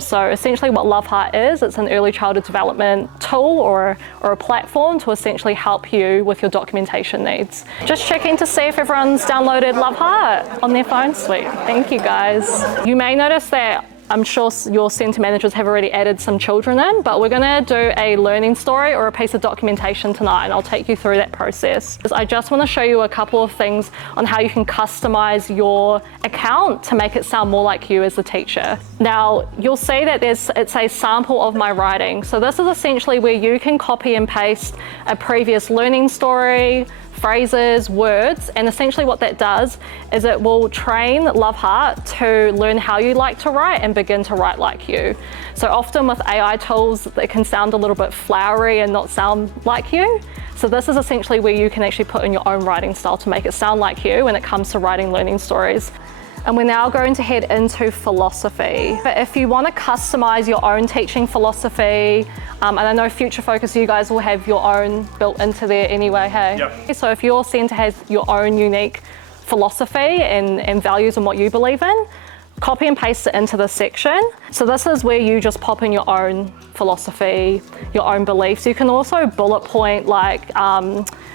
So essentially what LoveHeart is, it's an early childhood development tool or a platform to essentially help you with your documentation needs. Just checking to see if everyone's downloaded LoveHeart on their phone. Sweet, thank you guys. You may notice that I'm sure your centre managers have already added some children in, but we're gonna do a learning story or a piece of documentation tonight, and I'll take you through that process. I just wanna show you a couple of things on how you can customize your account to make it sound more like you as the teacher. Now, you'll see that it's a sample of my writing. So this is essentially where you can copy and paste a previous learning story, phrases, words, and essentially what that does is it will train LoveHeart to learn how you like to write and begin to write like you. So often with AI tools, it can sound a little bit flowery and not sound like you. So this is essentially where you can actually put in your own writing style to make it sound like you when it comes to writing learning stories. And we're now going to head into philosophy. But if you want to customize your own teaching philosophy, and I know Future Focus, you guys will have your own built into there anyway, hey? Yep. So if your centre has your own unique philosophy and values and what you believe in, copy and paste it into this section. So this is where you just pop in your own philosophy, your own beliefs. You can also bullet point like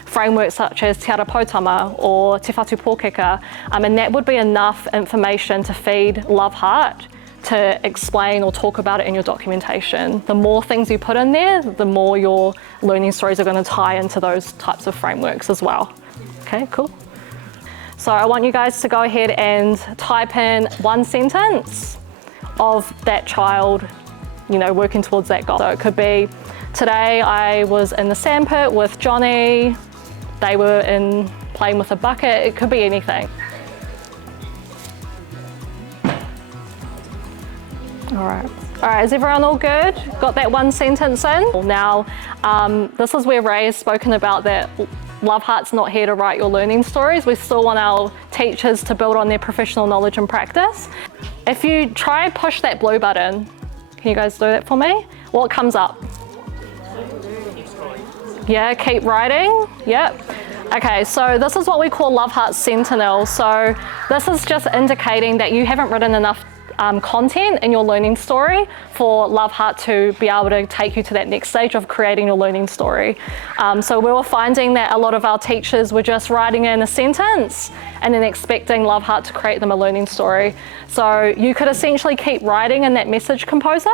frameworks such as Te Arapotama or Te Whatu Pōkeka, and that would be enough information to feed LoveHeart to explain or talk about it in your documentation. The more things you put in there, the more your learning stories are going to tie into those types of frameworks as well. Okay, cool. So I want you guys to go ahead and type in one sentence of that child, you know, working towards that goal. So it could be, today I was in the sandpit with Johnny, they were playing with a bucket, it could be anything. All right, is everyone all good? Got that one sentence in? Now, this is where Ray has spoken about that LoveHeart's not here to write your learning stories. We still want our teachers to build on their professional knowledge and practice. If you try and push that blue button, can you guys do that for me? What comes up? Yeah, keep writing, yep. Okay, so this is what we call LoveHeart Sentinel. So this is just indicating that you haven't written enough content in your learning story for LoveHeart to be able to take you to that next stage of creating your learning story. So we were finding that a lot of our teachers were just writing in a sentence and then expecting LoveHeart to create them a learning story. So you could essentially keep writing in that message composer,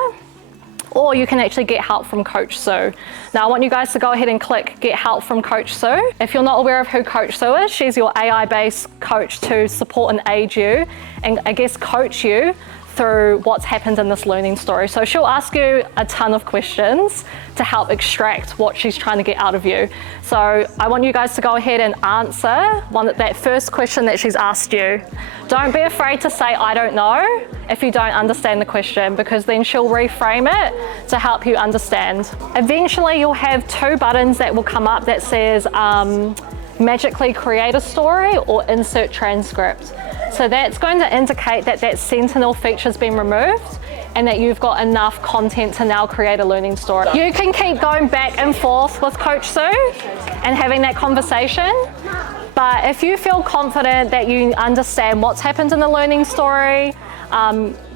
or you can actually get help from Coach Sue. Now I want you guys to go ahead and click Get Help from Coach Sue. If you're not aware of who Coach Sue is, she's your AI-based coach to support and aid you and I guess coach you through what's happened in this learning story. So she'll ask you a ton of questions to help extract what she's trying to get out of you. So I want you guys to go ahead and answer that first question that she's asked you. Don't be afraid to say, I don't know, if you don't understand the question, because then she'll reframe it to help you understand. Eventually you'll have two buttons that will come up that says magically create a story or insert transcript. So that's going to indicate that that Sentinel feature's been removed and that you've got enough content to now create a learning story. You can keep going back and forth with Coach Sue and having that conversation, but if you feel confident that you understand what's happened in the learning story,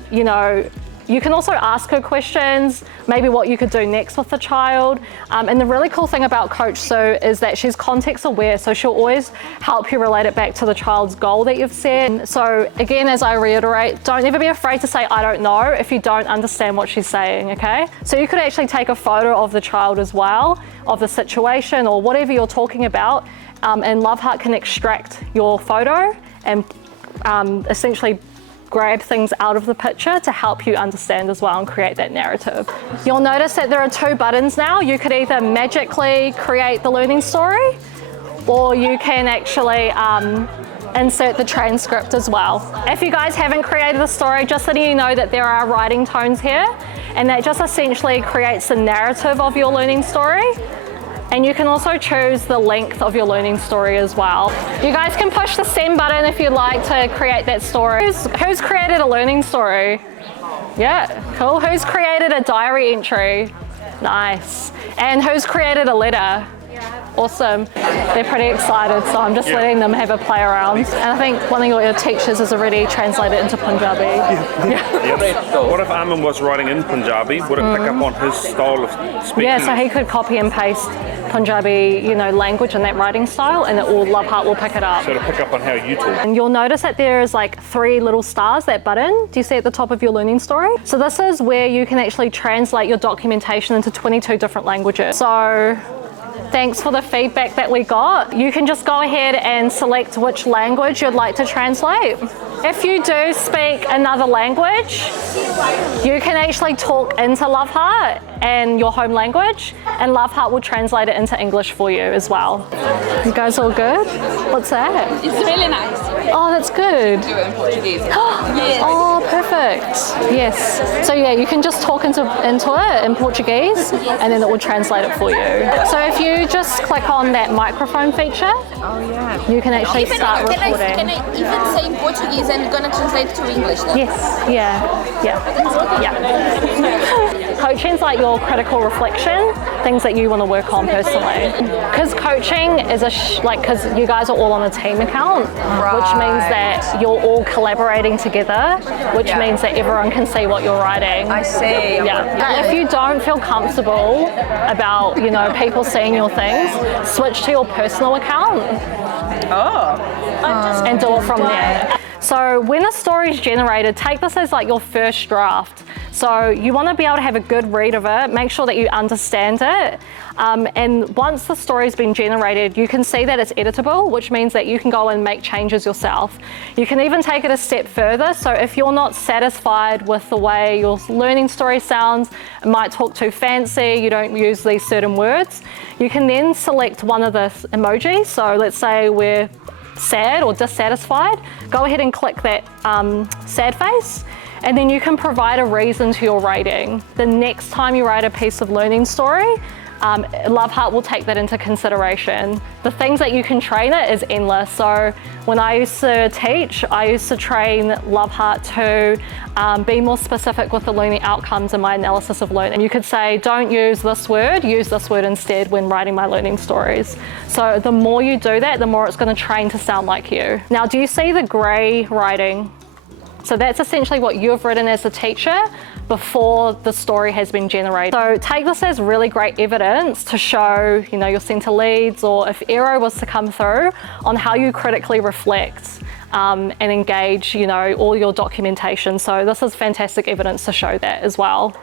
you know, you can also ask her questions, maybe what you could do next with the child. And the really cool thing about Coach Sue is that she's context aware, so she'll always help you relate it back to the child's goal that you've set. So again, as I reiterate, don't ever be afraid to say, I don't know, if you don't understand what she's saying, okay? So you could actually take a photo of the child as well, of the situation or whatever you're talking about, and LoveHeart can extract your photo and essentially grab things out of the picture to help you understand as well and create that narrative. You'll notice that there are two buttons now. You could either magically create the learning story, or you can actually insert the transcript as well. If you guys haven't created the story, just letting you know that there are writing tones here, and that just essentially creates the narrative of your learning story. And you can also choose the length of your learning story as well. You guys can push the send button if you'd like to create that story. Who's created a learning story? Yeah, cool. Who's created a diary entry? Nice. And who's created a letter? Awesome. They're pretty excited, so I'm just letting them have a play around. And I think one of your teachers has already translated into Punjabi. What if Armin was writing in Punjabi? Would it pick up on his style of speaking? Yeah, so he could copy and paste Punjabi, language in that writing style, and LoveHeart will pick it up. So to pick up on how you talk. And you'll notice that there is like 3 little stars, that button. Do you see at the top of your learning story? So this is where you can actually translate your documentation into 22 different languages. So thanks for the feedback that we got. You can just go ahead and select which language you'd like to translate. If you do speak another language, you can actually talk into LoveHeart and your home language, and LoveHeart will translate it into English for you as well. You guys all good? What's that? It's really nice. Oh, that's good. Do it in Portuguese. Yes. Oh, perfect. Yes. So yeah, you can just talk into it in Portuguese, and then it will translate it for you. So if you just click on that microphone feature, you can actually start recording. Can I even say in Portuguese and gonna translate to English then? Yes. Yeah. Coaching's like your critical reflection, things that you want to work on personally. Because coaching is because you guys are all on a team account, which means that you're all collaborating together, which means that everyone can see what you're writing. I see. Yeah. If you don't feel comfortable about, people seeing your things, switch to your personal account. And do it from there. So when a story is generated, take this as like your first draft. So you want to be able to have a good read of it, make sure that you understand it. And once the story's been generated, you can see that it's editable, which means that you can go and make changes yourself. You can even take it a step further. So if you're not satisfied with the way your learning story sounds, it might talk too fancy, you don't use these certain words, you can then select one of the emojis. So let's say we're sad or dissatisfied, go ahead and click that sad face, and then you can provide a reason to your writing. The next time you write a piece of learning story, LoveHeart will take that into consideration. The things that you can train it is endless. So when I used to teach, I used to train LoveHeart to be more specific with the learning outcomes in my analysis of learning. You could say, don't use this word instead when writing my learning stories. So the more you do that, the more it's going to train to sound like you. Now, do you see the grey writing? So that's essentially what you've written as a teacher before the story has been generated. So take this as really great evidence to show, your centre leads, or if error was to come through, on how you critically reflect and engage, all your documentation. So this is fantastic evidence to show that as well.